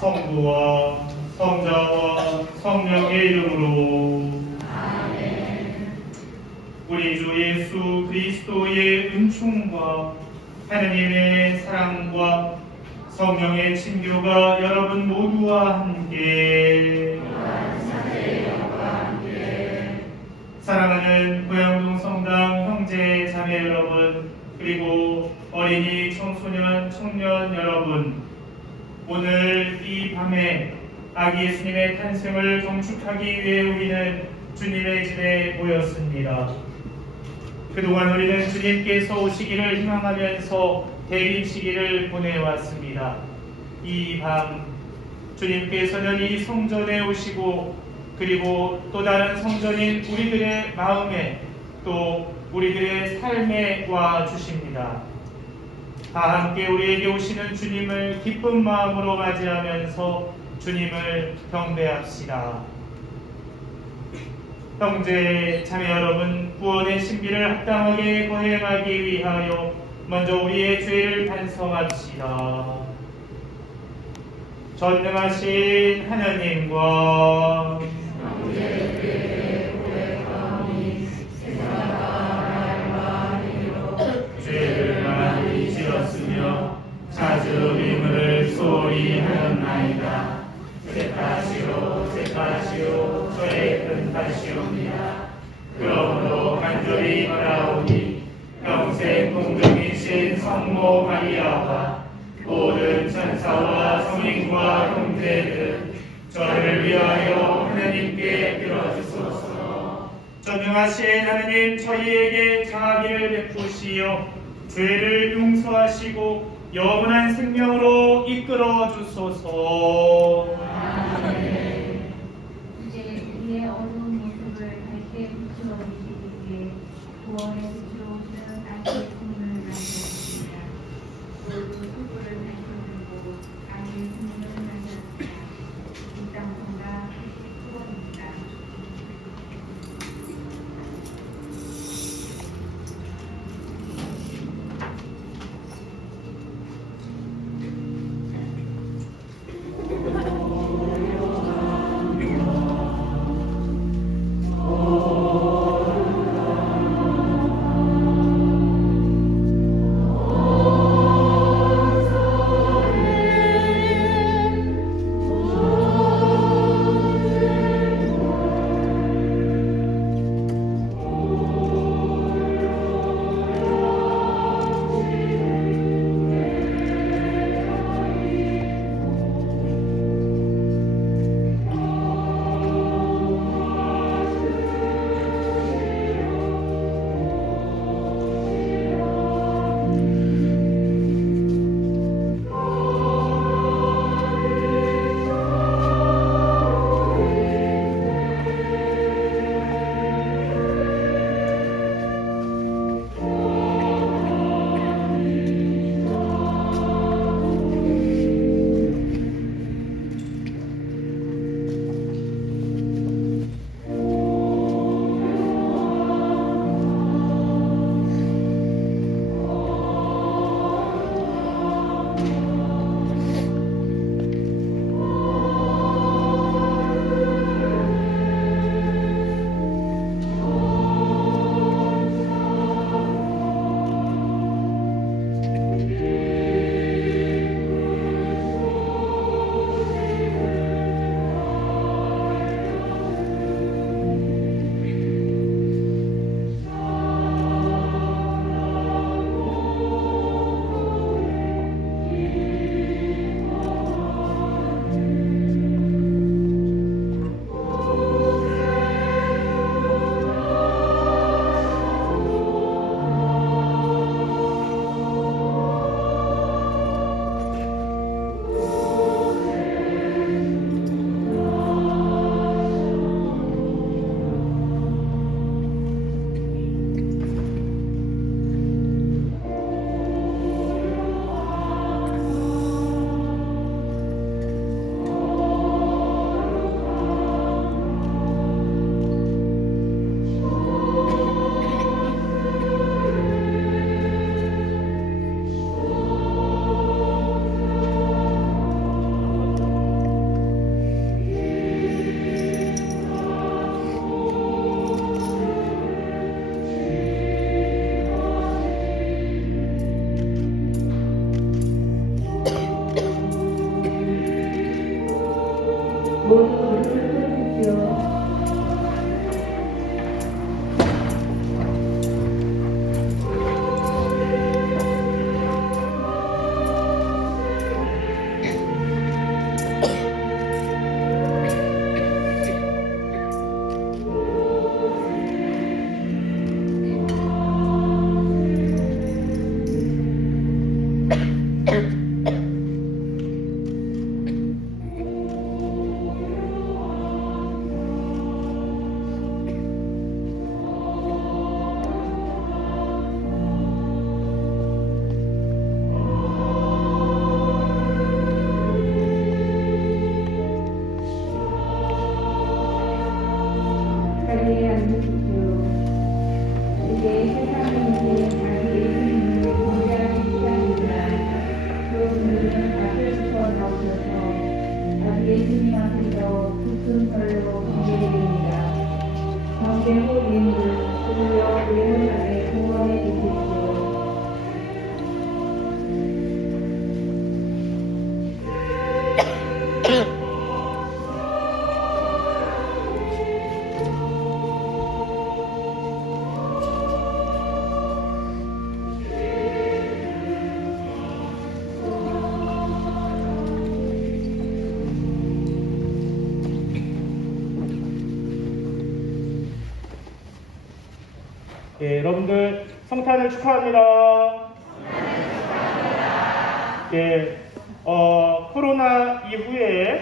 성부와 성자와 성령의 이름으로. 아멘. 우리 주 예수 그리스도의 은총과 하느님의 사랑과 성령의 친교가 여러분 모두와 함께. 사랑하는 고양동 성당 형제 자매 여러분, 그리고 어린이 청소년 청년 여러분, 오늘 이 밤에 아기 예수님의 탄생을 경축하기 위해 우리는 주님의 집에 모였습니다. 그동안 우리는 주님께서 오시기를 희망하면서 대립시기를 보내왔습니다. 이 밤 주님께서는 이 성전에 오시고, 그리고 또 다른 성전인 우리들의 마음에, 또 우리들의 삶에 와 주십니다. 다 함께 우리에게 오시는 주님을 기쁜 마음으로 맞이하면서 주님을 경배합시다. 형제 자매 여러분, 구원의 신비를 합당하게 거행하기 위하여 먼저 우리의 죄를 반성합시다. 전능하신 하나님과 죄를 많이 지었으며 자주 임을 소홀히 하였나이다. 제 탓이요 저의 큰 탓이옵니다. 그러므로 간절히 바라오니 평생 공중이신 성모 마리아와 모든 천사와 성인과 형제들, 저를 위하여 하나님께 빌어주소서. 전능하신 하나님, 저희에게 자비를 베푸시어 죄를 용서하시고 영원한 생명으로 이끌어 주소서. 아멘. 이제 우리의 어두운 모습을 밝게 비추어 주시기 위해 구원의 빛으로 오시는 아기의 손을 만졌습니다. 모두 수고를 밝혀들고 아기의 손을 만졌습니다. 이 땅성가 99번입니다. 모두 들으십시오. 자리에 앉으십시오. 이제 세상에 자기 예수님을 공개하는 시간입니다. 여러분들은 앞에부터 나오셔서 자기 예수님 앞에서 굳은 걸로 공개드립니다. 가운데 호인을 주여 예물하게 구원해 주십시오. 예, 여러분들 성탄을 축하합니다. 예, 코로나 이후에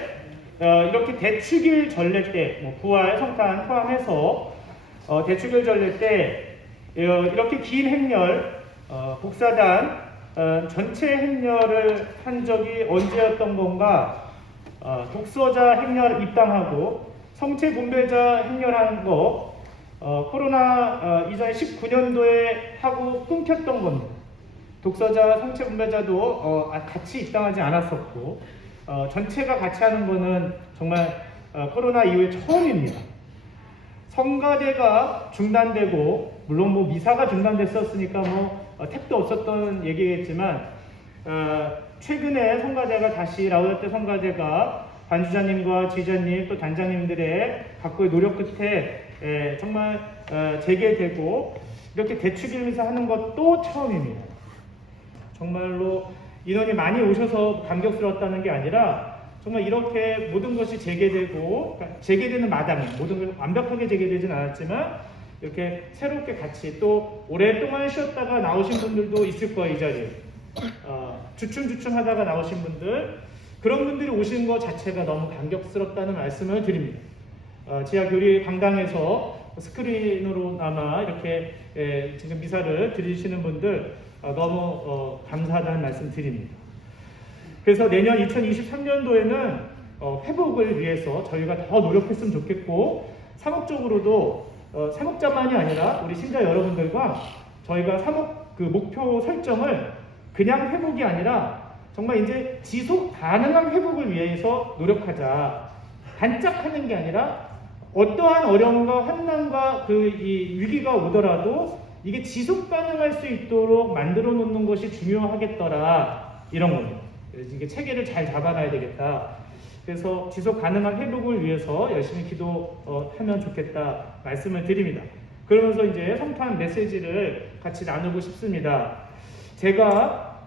이렇게 대축일 전례 때, 부활, 성탄 포함해서 대축일 전례 때 이렇게 긴 행렬, 복사단 전체 행렬을 한 적이 언제였던 건가? 독서자 행렬 입당하고 성체 분배자 행렬한 거 코로나 이전에 19년도에 하고 끊겼던 겁니다. 독서자, 성체 분배자도 같이 입당하지 않았었고 전체가 같이 하는 거는 정말 코로나 이후에 처음입니다. 성가대가 중단되고 물론 뭐 미사가 중단됐었으니까 택도 없었던 얘기겠지만 최근에 성가대가 다시 라우다테 성가대가 반주자님과 지휘자님 또 단장님들의 각고의 노력 끝에 정말 재개되고 이렇게 대축일 미사 하는 것도 처음입니다. 정말로 인원이 많이 오셔서 감격스러웠다는 게 아니라 정말 이렇게 모든 것이 재개되고 재개되는 마당에 모든 걸 완벽하게 재개되진 않았지만 이렇게 새롭게 같이 또 오랫동안 쉬었다가 나오신 분들도 있을 거예요. 이 자리에 주춤주춤 하다가 나오신 분들 그런 분들이 오신 것 자체가 너무 감격스럽다는 말씀을 드립니다. 지하 교리 강당에서 스크린으로나마 이렇게 지금 미사를 드리시는 분들 너무 감사하다는 말씀 드립니다. 그래서 내년 2023년도에는 회복을 위해서 저희가 더 노력했으면 좋겠고 사목적으로도 사목자만이 아니라 우리 신자 여러분들과 저희가 사목 그 목표 설정을 그냥 회복이 아니라 정말 이제 지속 가능한 회복을 위해서 노력하자. 반짝하는 게 아니라 어떠한 어려움과 환난과 이 위기가 오더라도 이게 지속 가능할 수 있도록 만들어 놓는 것이 중요하겠더라. 이런 겁니다. 이게 체계를 잘 잡아놔야 되겠다. 그래서 지속 가능한 회복을 위해서 열심히 기도하면 좋겠다 말씀을 드립니다. 그러면서 이제 성탄 메시지를 같이 나누고 싶습니다. 제가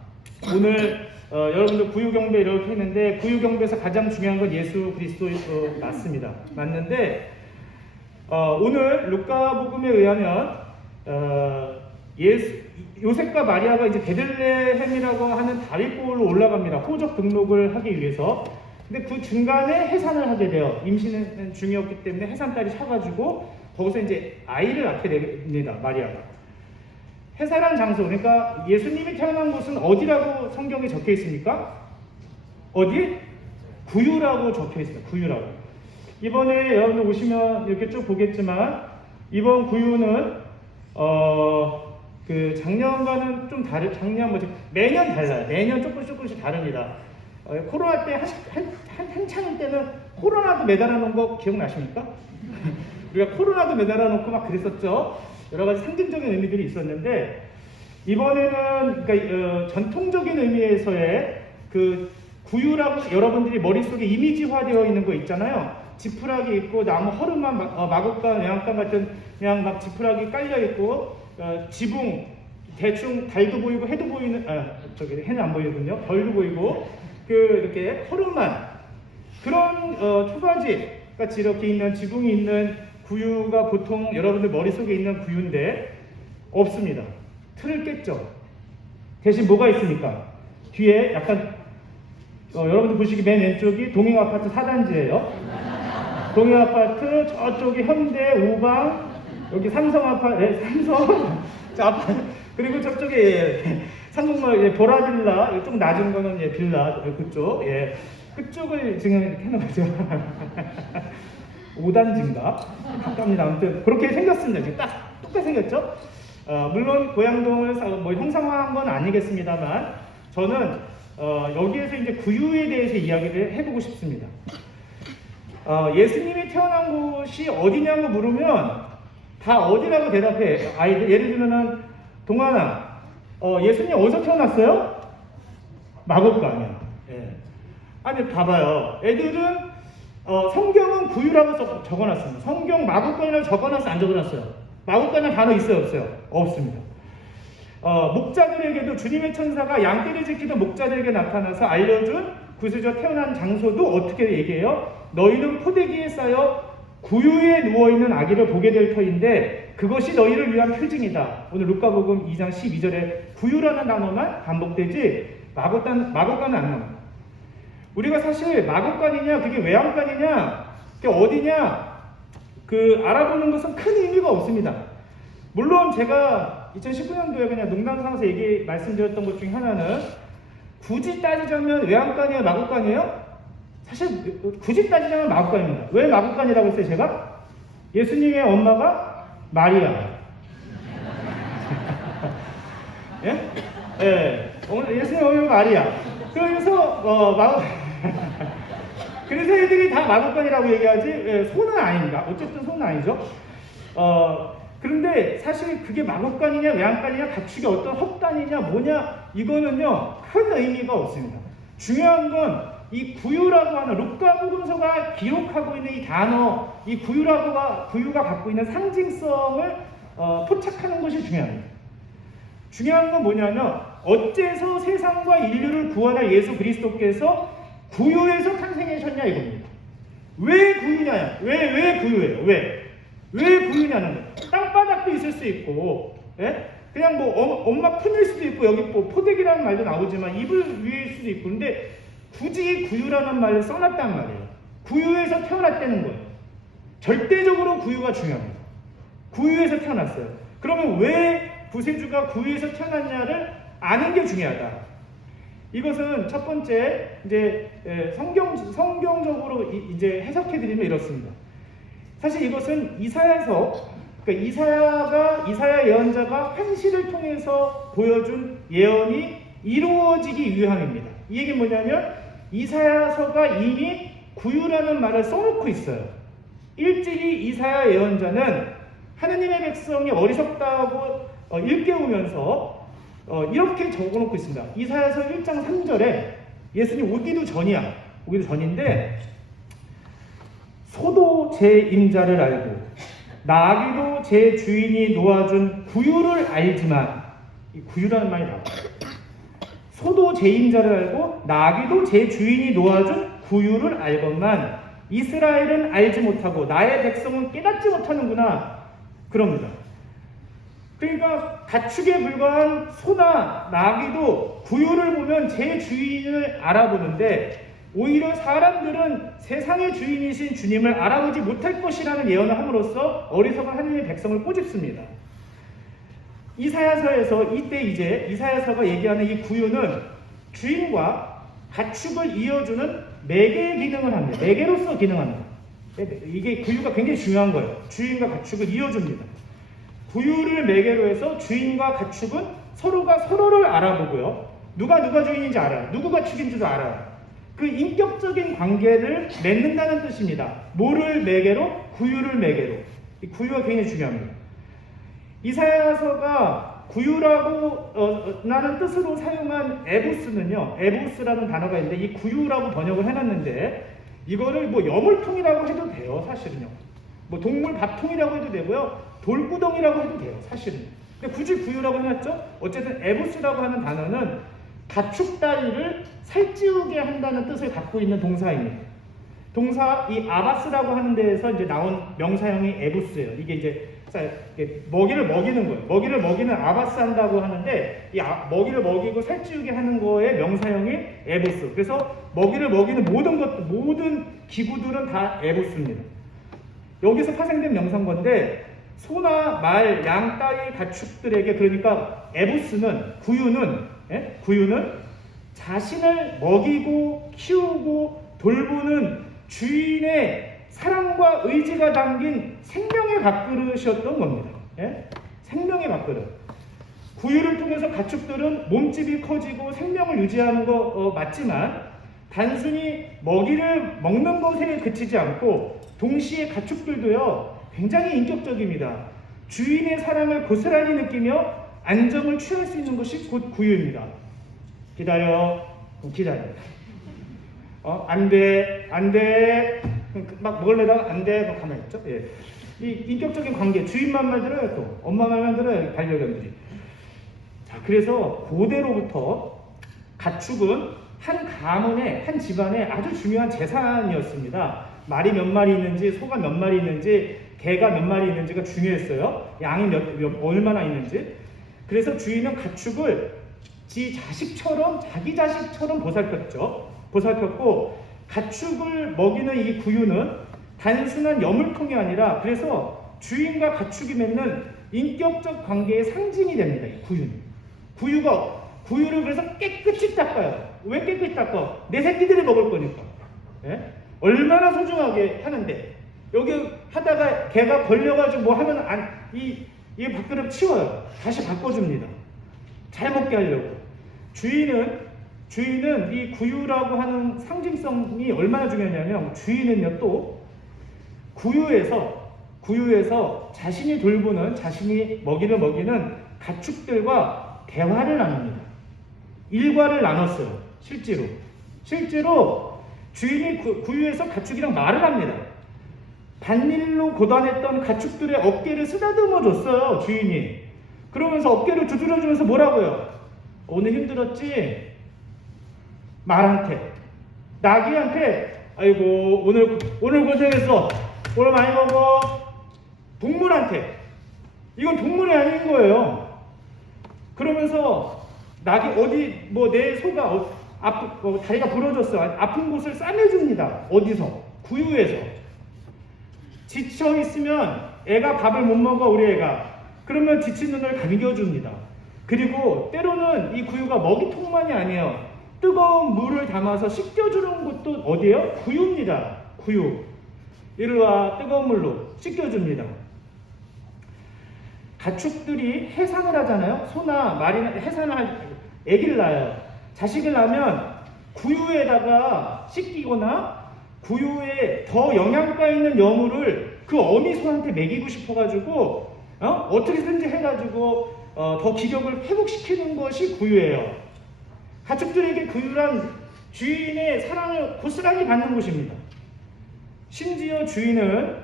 오늘 여러분들 구유경배 이렇게 했는데 구유경배에서 가장 중요한 건 예수 그리스도 맞습니다. 맞는데 오늘 루카복음에 의하면 요셉과 마리아가 이제 베들레헴이라고 하는 다윗골로 올라갑니다. 호적 등록을 하기 위해서. 근데 그 중간에 해산을 하게 돼요. 임신은 중이었기 때문에 해산딸이 사가지고 거기서 이제 아이를 낳게 됩니다. 마리아가. 해산한 장소, 그러니까 예수님이 태어난 곳은 어디라고 성경에 적혀 있습니까? 어디? 구유라고 적혀 있습니다. 구유라고. 이번에 여러분들 오시면 이렇게 쭉 보겠지만 이번 구유는 그 작년과는 좀 작년 매년 달라요. 매년 조금씩 다릅니다. 코로나 때 한창일 때는 코로나도 매달아 놓은 거 기억나십니까? 우리가 코로나도 매달아 놓고 막 그랬었죠. 여러 가지 상징적인 의미들이 있었는데 이번에는 그러니까 전통적인 의미에서의 그 구유라고 여러분들이 머릿속에 이미지화되어 있는 거 있잖아요. 지푸라기 있고 나무 허름한 마곡간 외양간 같은 그냥 막 지푸라기 깔려 있고 지붕 대충 달도 보이고 해도 보이는 저기 해는 안 보이군요. 별도 보이고 이렇게 허름한 그런 초가집 같이 이렇게 있는 지붕이 있는 구유가 보통 여러분들 머릿속에 있는 구유인데 없습니다. 틀을 깼죠. 대신 뭐가 있습니까? 뒤에 약간 여러분들 보시기 맨 왼쪽이 동행아파트 4단지예요. 동행아파트 저쪽이 현대, 오방, 여기 삼성아파트, 삼성 그리고 저쪽에 상공마을 보라빌라, 좀 낮은 거는 빌라 그쪽, 그쪽을 지금 해놓은 거죠. 5단지인가? 가깝니다. 아무튼 그렇게 생겼습니다. 지금 딱 똑같이 생겼죠. 물론 고양동을 뭐 형상화한 건 아니겠습니다만 저는 여기에서 이제 구유에 대해서 이야기를 해보고 싶습니다. 예수님이 태어난 곳이 어디냐고 물으면 다 어디라고 대답해. 예를 들면은 동아나, 예수님 어디서 태어났어요? 마곡간이야. 아니 봐봐요. 애들은 성경은 구유라고 적어놨습니다. 성경 마곡간이라고 적어놨어요? 안 적어놨어요? 마곡간이라는 단어 있어요? 없어요? 없습니다. 목자들에게도 주님의 천사가 양떼를 지키던 목자들에게 나타나서 알려준 구세주가 태어난 장소도 어떻게 얘기해요? 너희는 포대기에 쌓여 구유에 누워있는 아기를 보게 될 터인데 그것이 너희를 위한 표징이다. 오늘 루카복음 2장 12절에 구유라는 단어만 반복되지 마곡간은 안 나옵니다. 우리가 사실 마곡간이냐 그게 외양간이냐 그게 어디냐 알아보는 것은 큰 의미가 없습니다. 물론 제가 2019년도에 그냥 농담 삼아서 말씀드렸던 것 중에 하나는 굳이 따지자면 외양간이에요? 마곡간이에요? 사실 굳이 따지자면 마곡간입니다. 왜 마곡간이라고 했어요 제가? 예수님의 엄마가 마리아. 예수님의 엄마가 마리아. 그래서 그래서 애들이 다 마곡간이라고 얘기하지 소는 아닙니다. 어쨌든 소는 아니죠. 그런데 사실 그게 마곡간이냐 외양간이냐 가축이 어떤 헛간이냐 뭐냐 이거는요 큰 의미가 없습니다. 중요한 건 이 구유라고 하는 루카복음서가 기록하고 있는 이 단어, 이 구유가 갖고 있는 상징성을 포착하는 것이 중요합니다. 중요한 건 뭐냐면 어째서 세상과 인류를 구원할 예수 그리스도께서 구유에서 탄생하셨냐 이겁니다. 왜 구유냐? 왜 구유예요? 왜 구유냐는 거예요. 땅바닥도 있을 수 있고, 그냥 뭐 엄마 품일 수도 있고 여기 뭐 포대기라는 말도 나오지만 이불 위일 수도 있고, 근데 굳이 구유라는 말을 써놨단 말이에요. 구유에서 태어났다는 거예요. 절대적으로 구유가 중요합니다. 구유에서 태어났어요. 그러면 왜 구세주가 구유에서 태어났냐를 아는 게 중요하다. 이것은 첫 번째 이제 성경적으로 이제 해석해드리면 이렇습니다. 사실 이것은 이사야서, 그러니까 이사야 예언자가 환시를 통해서 보여준 예언이 이루어지기 위함입니다. 이 얘기는 뭐냐면 이사야서가 이미 구유라는 말을 써놓고 있어요. 일찍이 이사야 예언자는 하느님의 백성이 어리석다고 일깨우면서 이렇게 적어놓고 있습니다. 이사야서 1장 3절에 예수님 오기도 전인데 소도 제 임자를 알고 나귀도 제 주인이 놓아준 구유를 알지만, 이 구유라는 말이 나와요. 소도 제 임자를 알고 나귀도 제 주인이 놓아준 구유를 알건만 이스라엘은 알지 못하고 나의 백성은 깨닫지 못하는구나 그럽니다. 그러니까 가축에 불과한 소나 나귀도 구유를 보면 제 주인을 알아보는데 오히려 사람들은 세상의 주인이신 주님을 알아보지 못할 것이라는 예언을 함으로써 어리석은 하나님의 백성을 꼬집습니다. 이사야서에서 이때 이제 이사야서가 얘기하는 이 구유는 주인과 가축을 이어주는 매개의 기능을 합니다. 매개로서 기능합니다. 이게 구유가 굉장히 중요한 거예요. 주인과 가축을 이어줍니다. 구유를 매개로 해서 주인과 가축은 서로가 서로를 알아보고요. 누가 주인인지 알아요. 누구 가축인지도 알아요. 그 인격적인 관계를 맺는다는 뜻입니다. 뭐를 매개로? 구유를 매개로. 이 구유가 굉장히 중요합니다. 이사야서가 구유라고 라는 뜻으로 사용한 에보스는요, 에보스라는 단어가 있는데 이 구유라고 번역을 해놨는데 이거를 뭐 여물통이라고 해도 돼요, 사실은요. 뭐 동물 밥통이라고 해도 되고요, 돌구덩이라고 해도 돼요, 사실은. 근데 굳이 구유라고 해놨죠. 어쨌든 에보스라고 하는 단어는 가축 따위를 살찌우게 한다는 뜻을 갖고 있는 동사입니다. 동사 이 아바스라고 하는 데에서 이제 나온 명사형이 에보스예요. 이게 이제 먹이를 먹이는 거예요. 먹이를 먹이는 아바스 한다고 하는데 이 먹이를 먹이고 살찌우게 하는 거의 명사형이 에보스. 그래서 먹이를 먹이는 모든 기구들은 다 에보스입니다. 여기서 파생된 명사인 건데 소나 말, 양 따위 가축들에게 그러니까 에보스는 구유는 자신을 먹이고 키우고 돌보는 주인의 사랑과 의지가 담긴 생명의 밥그릇이었던 겁니다. 생명의 밥그릇. 구유를 통해서 가축들은 몸집이 커지고 생명을 유지하는 거 맞지만 단순히 먹이를 먹는 것에 그치지 않고 동시에 가축들도요 굉장히 인격적입니다. 주인의 사랑을 고스란히 느끼며 안정을 취할 수 있는 것이 곧 구유입니다. 기다려. 안 돼. 막 먹으려다가 안 돼. 막 가만히 있죠. 예. 이 인격적인 관계, 주인 말만 들어요, 또. 엄마 말만 들어요, 반려견들이. 자, 그래서 고대로부터 가축은 한 가문의, 한 집안의 아주 중요한 재산이었습니다. 말이 몇 마리 있는지, 소가 몇 마리 있는지, 개가 몇 마리 있는지가 중요했어요. 양이 얼마나 있는지. 그래서 주인은 가축을 자기 자식처럼 보살폈고, 가축을 먹이는 이 구유는 단순한 여물통이 아니라 그래서 주인과 가축이 맺는 인격적 관계의 상징이 됩니다. 이 구유는. 구유를 그래서 깨끗이 닦아요. 왜 깨끗이 닦아? 내 새끼들이 먹을 거니까. 예? 얼마나 소중하게 하는데 여기 하다가 개가 걸려가지고 뭐 하면 이 밥그릇 치워요. 다시 바꿔줍니다. 잘 먹게 하려고. 주인은 이 구유라고 하는 상징성이 얼마나 중요하냐면 주인은요 또 구유에서 자신이 돌보는 자신이 먹이를 먹이는 가축들과 대화를 나눕니다. 일과를 나눴어요. 실제로 주인이 구유에서 가축이랑 말을 합니다. 반일로 고단했던 가축들의 어깨를 쓰다듬어 줬어요. 주인이. 그러면서 어깨를 두드려주면서 뭐라고요? 오늘 힘들었지? 말한테, 나귀한테, 아이고 오늘 고생했어, 오늘 많이 먹어. 동물한테, 이건 동물이 아닌 거예요. 그러면서 나귀 어디 내 소가 다리가 부러졌어, 아픈 곳을 싸매줍니다. 어디서? 구유에서. 지쳐 있으면 애가 밥을 못 먹어, 우리 애가. 그러면 지친 눈을 감겨줍니다. 그리고 때로는 이 구유가 먹이통만이 아니에요. 뜨거운 물을 담아서 씻겨주는 것도 어디예요? 구유입니다. 구유. 이리 와, 뜨거운 물로 씻겨줍니다. 가축들이 해산을 하잖아요. 소나 말이나 해산을 아기를 낳아요. 자식을 낳으면 구유에다가 씻기거나 구유에 더 영양가 있는 여물을 그 어미 소한테 먹이고 싶어가지고 어떻게든지 해가지고 더 기력을 회복시키는 것이 구유예요. 가축들에게 구유란 주인의 사랑을 고스란히 받는 곳입니다. 심지어 주인은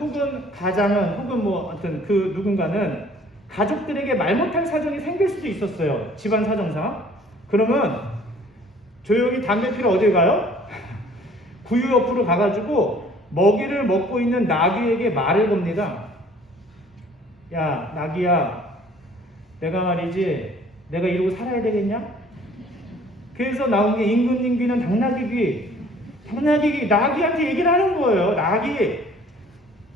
혹은 가장은 혹은 하여튼 그 누군가는 가족들에게 말 못할 사정이 생길 수도 있었어요. 집안 사정상. 그러면 조용히 담배 피러 어딜 가요? 구유 옆으로 가가지고 먹이를 먹고 있는 나귀에게 말을 겁니다. 야, 나귀야, 내가 말이지, 내가 이러고 살아야 되겠냐? 그래서 나온 게 임금님귀는 당나귀귀, 나귀한테 얘기를 하는 거예요. 나귀.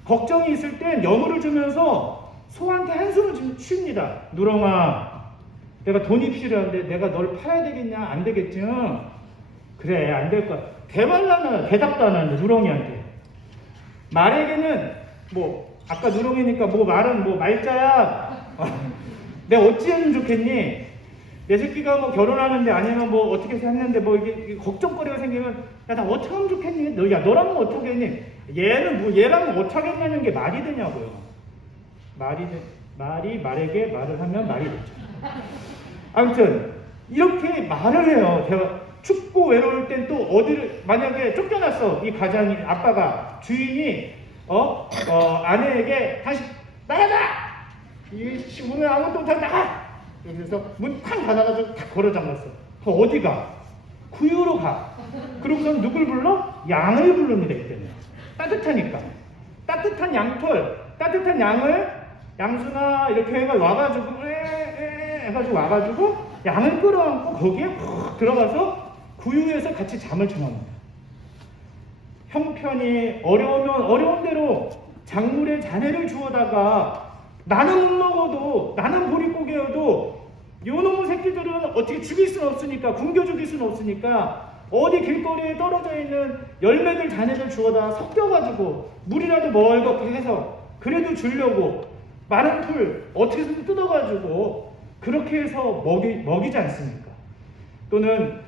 걱정이 있을 땐 여물을 주면서 소한테 한숨을 쉽니다. 누렁아, 내가 돈이 필요한데 내가 널 팔아야 되겠냐? 안 되겠지? 그래, 안 될 거야. 대답도 안 하는데, 누렁이한테. 말에게는 아까 누렁이니까 말은 말자야. 내가 어찌하면 좋겠니? 내 새끼가 결혼하는데 아니면 어떻게 했는데 이게 걱정거리가 생기면 야, 나 어떻게 하면 좋겠니? 너라면 어떻게 했니? 얘랑 어떻게 하겠냐는 게 말이 되냐고요. 말이 말에게 말을 하면 말이 되죠. 아무튼 이렇게 말을 해요. 춥고 외로울 땐 또 어디를 만약에 쫓겨났어. 이 가장이 아빠가 주인이 아내에게 다시 나가자. 이 문을 아무것도 못하고 나가. 그래서 문 쾅 닫아가지고 탁 걸어 잠갔어. 어디가? 구유로 가. 그러고선 누굴 불러? 양을 부릅니다. 이때는 따뜻하니까. 따뜻한 양털, 따뜻한 양을 양수나 이렇게 해가 와가지고 해가지고 와가지고 양을 끌어안고 거기에 푹 들어가서 구유에서 같이 잠을 청합니다. 형편이 어려우면 어려운 대로 작물에 자네를 주워다가 나는 못 먹어도 나는 보릿고개여도 요놈의 새끼들은 어떻게 죽일 수는 없으니까 굶겨 죽일 수는 없으니까 어디 길거리에 떨어져 있는 열매들 자네들 주워다 섞여가지고 물이라도 멀겋게 해서 그래도 주려고 마른 풀 어떻게든 뜯어가지고 그렇게 해서 먹이지 않습니까? 또는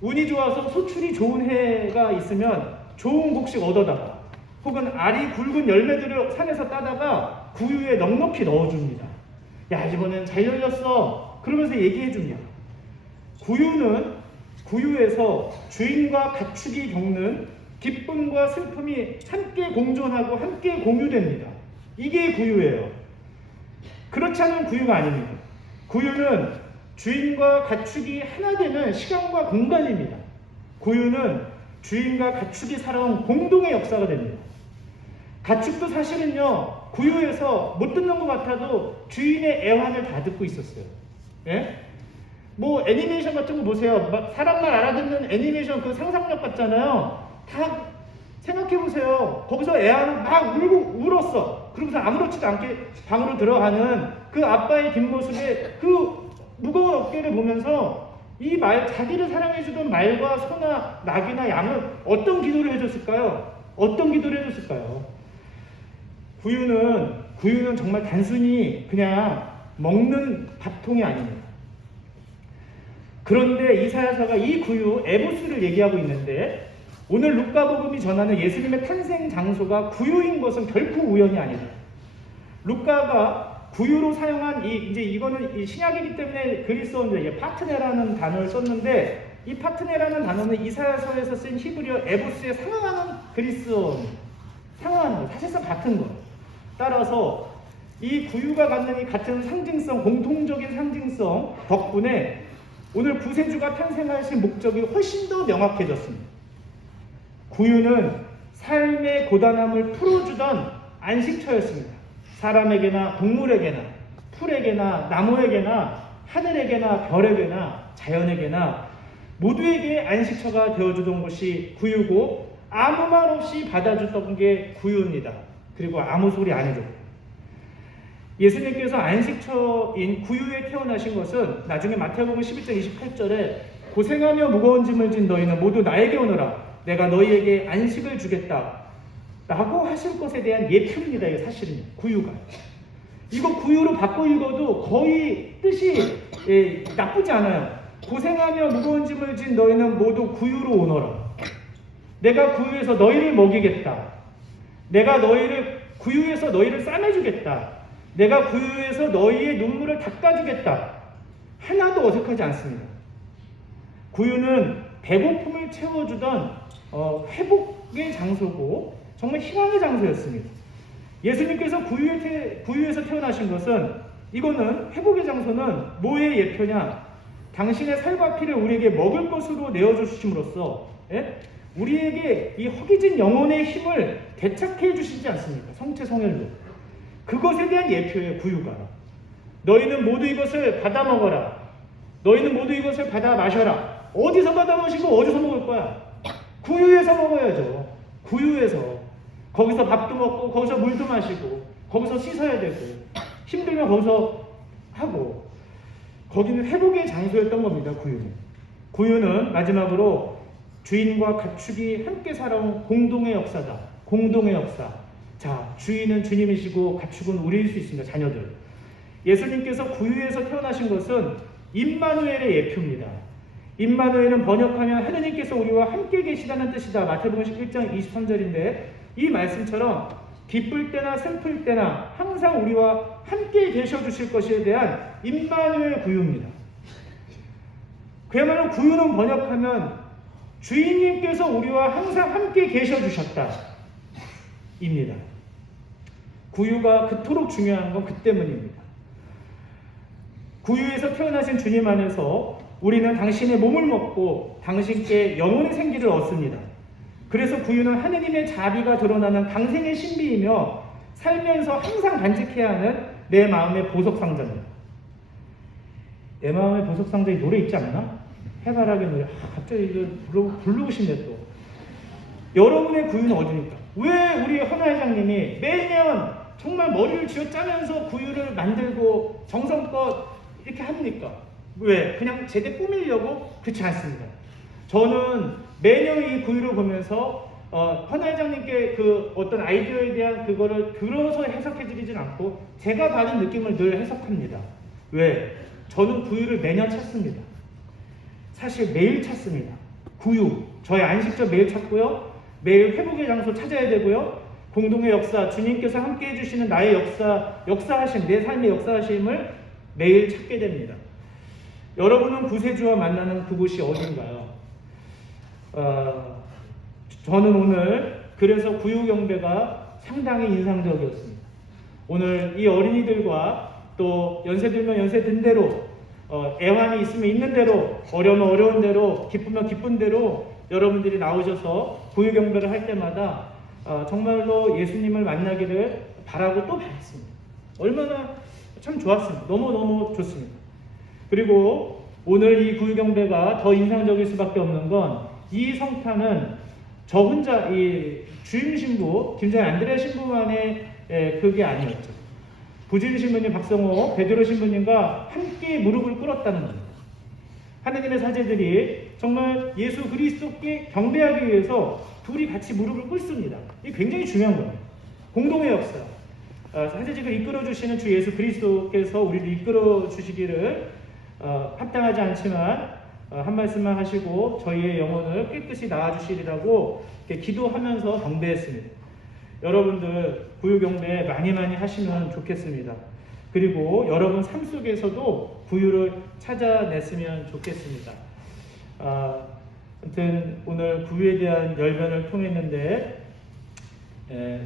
운이 좋아서 소출이 좋은 해가 있으면 좋은 곡식 얻어다가 혹은 알이 굵은 열매들을 산에서 따다가 구유에 넉넉히 넣어줍니다. 야, 이번엔 잘 열렸어. 그러면서 얘기해줍니다. 구유에서 주인과 가축이 겪는 기쁨과 슬픔이 함께 공존하고 함께 공유됩니다. 이게 구유예요. 그렇지 않은 구유가 아닙니다. 구유는 주인과 가축이 하나 되는 시간과 공간입니다. 구유는 주인과 가축이 살아온 공동의 역사가 됩니다. 가축도 사실은요, 구유에서 못 듣는 것 같아도 주인의 애환을 다 듣고 있었어요. 예? 뭐 애니메이션 같은 거 보세요. 사람만 알아듣는 애니메이션 그 상상력 같잖아요. 다 생각해보세요. 거기서 애완을 막 울었어. 그러고서 아무렇지도 않게 방으로 들어가는 그 아빠의 뒷모습에 그 무거운 어깨를 보면서 이 자기를 사랑해주던 말과 소나 낙이나 양은 어떤 기도를 해줬을까요? 어떤 기도를 해줬을까요? 구유는 정말 단순히 그냥 먹는 밥통이 아닙니다. 그런데 이사야서가 이 구유 에보스를 얘기하고 있는데 오늘 루카복음이 전하는 예수님의 탄생 장소가 구유인 것은 결코 우연이 아니다. 루카가 구유로 사용한 이거는 신약이기 때문에 그리스어인데 파트네라는 단어를 썼는데 이 파트네라는 단어는 이사야서에서 쓴 히브리어 에보스에 상응하는 그리스어입니다. 상응하는 거, 사실상 같은 거. 따라서 이 구유가 갖는 이 같은 상징성, 공통적인 상징성 덕분에 오늘 구세주가 탄생하신 목적이 훨씬 더 명확해졌습니다. 구유는 삶의 고단함을 풀어주던 안식처였습니다. 사람에게나 동물에게나 풀에게나 나무에게나 하늘에게나 별에게나 자연에게나 모두에게 안식처가 되어주던 것이 구유고 아무 말 없이 받아줬던 게 구유입니다. 그리고 아무 소리 안 해줬고 예수님께서 안식처인 구유에 태어나신 것은 나중에 마태복음 11장 28절에 고생하며 무거운 짐을 진 너희는 모두 나에게 오너라 내가 너희에게 안식을 주겠다 라고 하실 것에 대한 예표입니다. 이게 사실은 구유가 이거 구유로 바꿔 읽어도 거의 뜻이 나쁘지 않아요. 고생하며 무거운 짐을 진 너희는 모두 구유로 오너라. 내가 구유에서 너희를 먹이겠다. 내가 구유에서 너희를 싸매주겠다. 내가 구유에서 너희의 눈물을 닦아주겠다. 하나도 어색하지 않습니다. 구유는 배고픔을 채워주던 회복의 장소고 정말 희망의 장소였습니다. 예수님께서 구유에서 태어나신 것은 이거는 회복의 장소는 뭐의 예표냐? 당신의 살과 피를 우리에게 먹을 것으로 내어주심으로써 우리에게 이 허기진 영혼의 힘을 되찾게 해주시지 않습니까? 성체성혈로. 그것에 대한 예표예요. 구유가. 너희는 모두 이것을 받아 먹어라. 너희는 모두 이것을 받아 마셔라. 어디서 받아 마시고 어디서 먹을 거야? 구유에서 먹어야죠. 구유에서. 거기서 밥도 먹고 거기서 물도 마시고 거기서 씻어야 되고 힘들면 거기서 하고 거기는 회복의 장소였던 겁니다. 구유는 마지막으로 주인과 가축이 함께 살아온 공동의 역사다. 공동의 역사. 자, 주인은 주님이시고 가축은 우리일 수 있습니다. 자녀들. 예수님께서 구유에서 태어나신 것은 임마누엘의 예표입니다. 임마누엘은 번역하면 하느님께서 우리와 함께 계시다는 뜻이다. 마태복음 11장 23절인데 이 말씀처럼 기쁠 때나 슬플 때나 항상 우리와 함께 계셔 주실 것에 대한 임마누엘 구유입니다. 그야말로 구유는 번역하면 주인님께서 우리와 항상 함께 계셔 주셨다 입니다. 구유가 그토록 중요한 건 그 때문입니다. 구유에서 태어나신 주님 안에서 우리는 당신의 몸을 먹고 당신께 영혼의 생기를 얻습니다. 그래서 구유는 하느님의 자비가 드러나는 강생의 신비이며 살면서 항상 간직해야 하는 내 마음의 보석상자입니다. 내 마음의 보석상자에 노래 있지 않나? 해바라기 노래. 갑자기 이거 부르고 싶네 또. 여러분의 구유는 어디입니까? 왜 우리 헌화 회장님이 매년 정말 머리를 쥐어짜면서 구유를 만들고 정성껏 이렇게 합니까? 왜? 그냥 제대 꾸미려고? 그렇지 않습니다. 저는 매년 이 구유를 보면서 헌화 회장님께 그 어떤 아이디어에 대한 그거를 들어서 해석해 드리진 않고 제가 받은 느낌을 늘 해석합니다. 왜? 저는 구유를 매년 찾습니다. 사실 매일 찾습니다. 구유, 저의 안식처 매일 찾고요. 매일 회복의 장소 찾아야 되고요. 공동의 역사, 주님께서 함께 해주시는 나의 역사하심, 내 삶의 역사하심을 매일 찾게 됩니다. 여러분은 구세주와 만나는 그곳이 어딘가요? 저는 오늘 그래서 구유 경배가 상당히 인상적이었습니다. 오늘 이 어린이들과 또 연세 들면 연세 든 대로 애환이 있으면 있는 대로 어려우면 어려운 대로 기쁘면 기쁜 대로 여러분들이 나오셔서 구유 경배를 할 때마다 정말로 예수님을 만나기를 바라고 또 바랐습니다. 얼마나 참 좋았습니다. 너무너무 좋습니다. 그리고 오늘 이 구유 경배가 더 인상적일 수밖에 없는 건 이 성탄은 저 혼자 이 주임 신부 김장희 안드레아 신부만의 그게 아니었죠. 부주임 신부님 박성호 베드로 신부님과 함께 무릎을 꿇었다는 겁니다. 하느님의 사제들이 정말 예수 그리스도께 경배하기 위해서 둘이 같이 무릎을 꿇습니다. 이게 굉장히 중요한 겁니다. 공동의 역사. 사제직을 이끌어주시는 주 예수 그리스도께서 우리를 이끌어주시기를 합당하지 않지만 한 말씀만 하시고 저희의 영혼을 깨끗이 낳아주시리라고 기도하면서 경배했습니다. 여러분들 구유 경배 많이 하시면 좋겠습니다. 그리고 여러분 삶 속에서도 구유를 찾아냈으면 좋겠습니다. 아무튼 오늘 구유에 대한 열변을 통했는데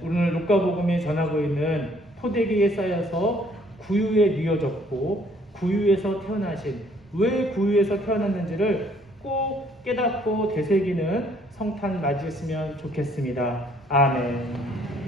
오늘 루카복음이 전하고 있는 포대기에 쌓여서 구유에 뉘어졌고 구유에서 태어나신 왜 구유에서 태어났는지를 꼭 깨닫고 되새기는 성탄 맞이했으면 좋겠습니다. 아멘.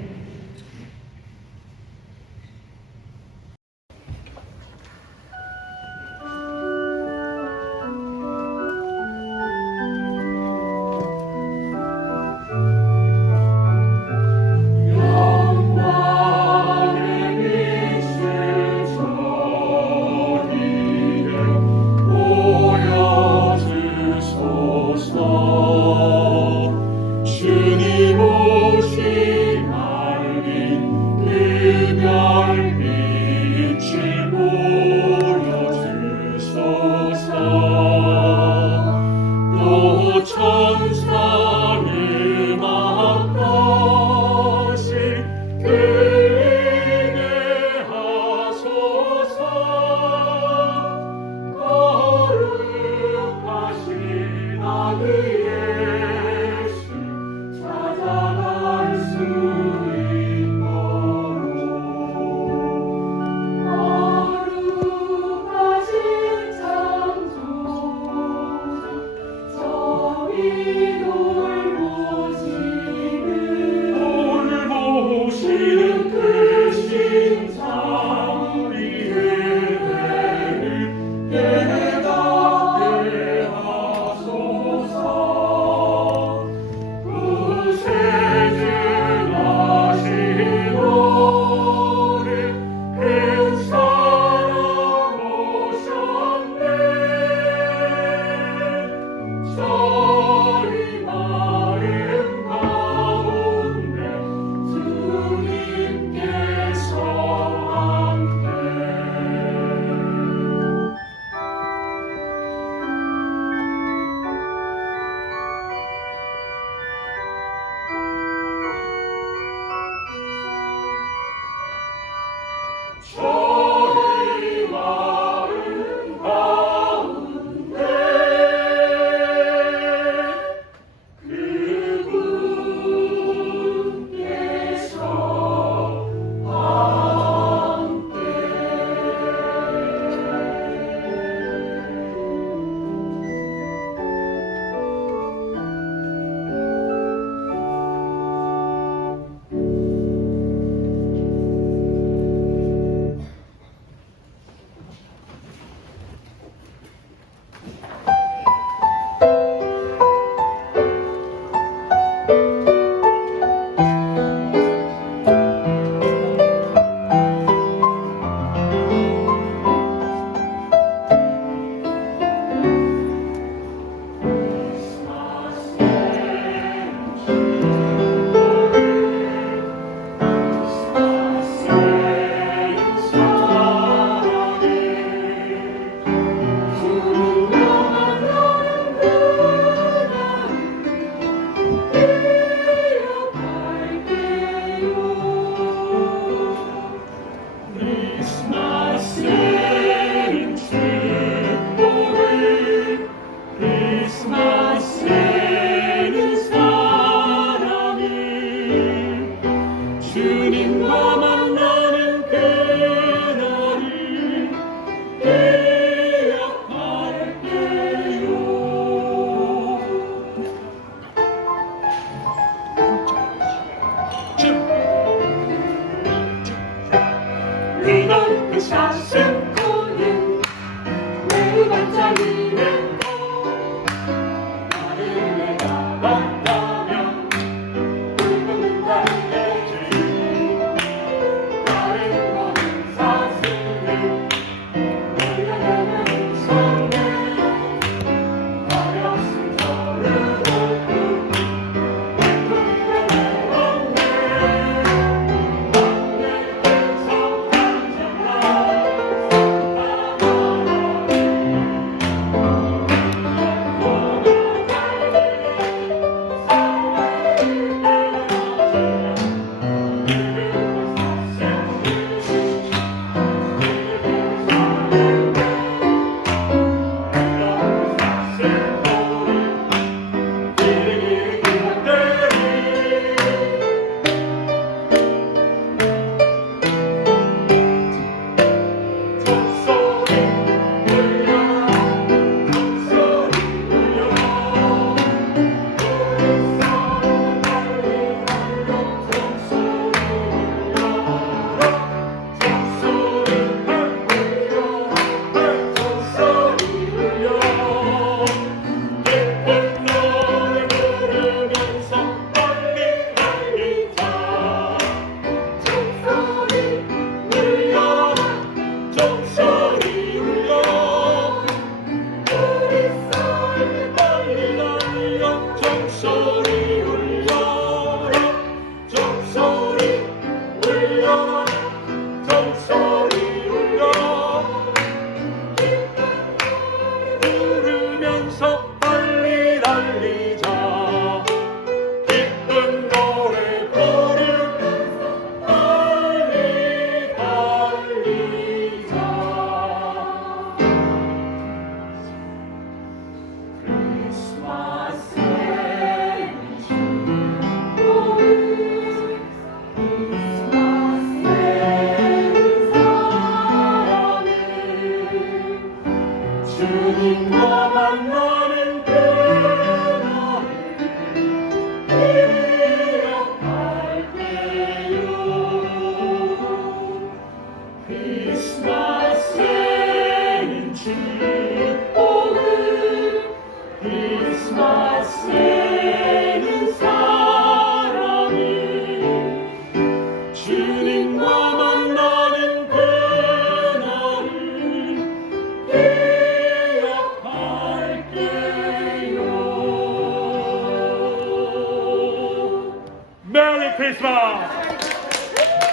메리 크리스마스!